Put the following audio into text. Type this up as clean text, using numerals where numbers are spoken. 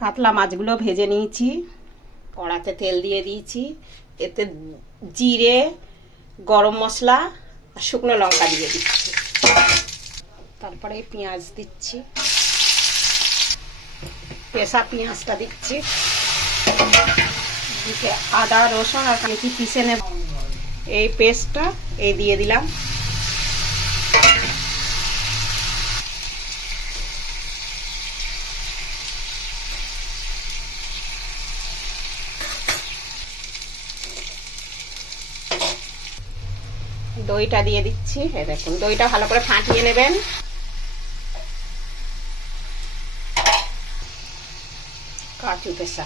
কাতলা মাছগুলো ভেজে নিয়েছি, কড়াতে তেল দিয়ে দিয়েছি, এতে জিরে, গরম মশলা আর শুকনো লঙ্কা দিয়ে দিচ্ছি। তারপরে পেঁয়াজ দিচ্ছি, পেঁচা পেঁয়াজটা দিচ্ছি, দিকে আদা রসুন আর কাঁচি পিষে নেব, এই পেস্টটা এই দিয়ে দিলাম। দইটা দিয়ে দিচ্ছি, এই দেখুন দইটা ভালো করে ফাটিয়ে নেবেন। কাঁচু পেঁচা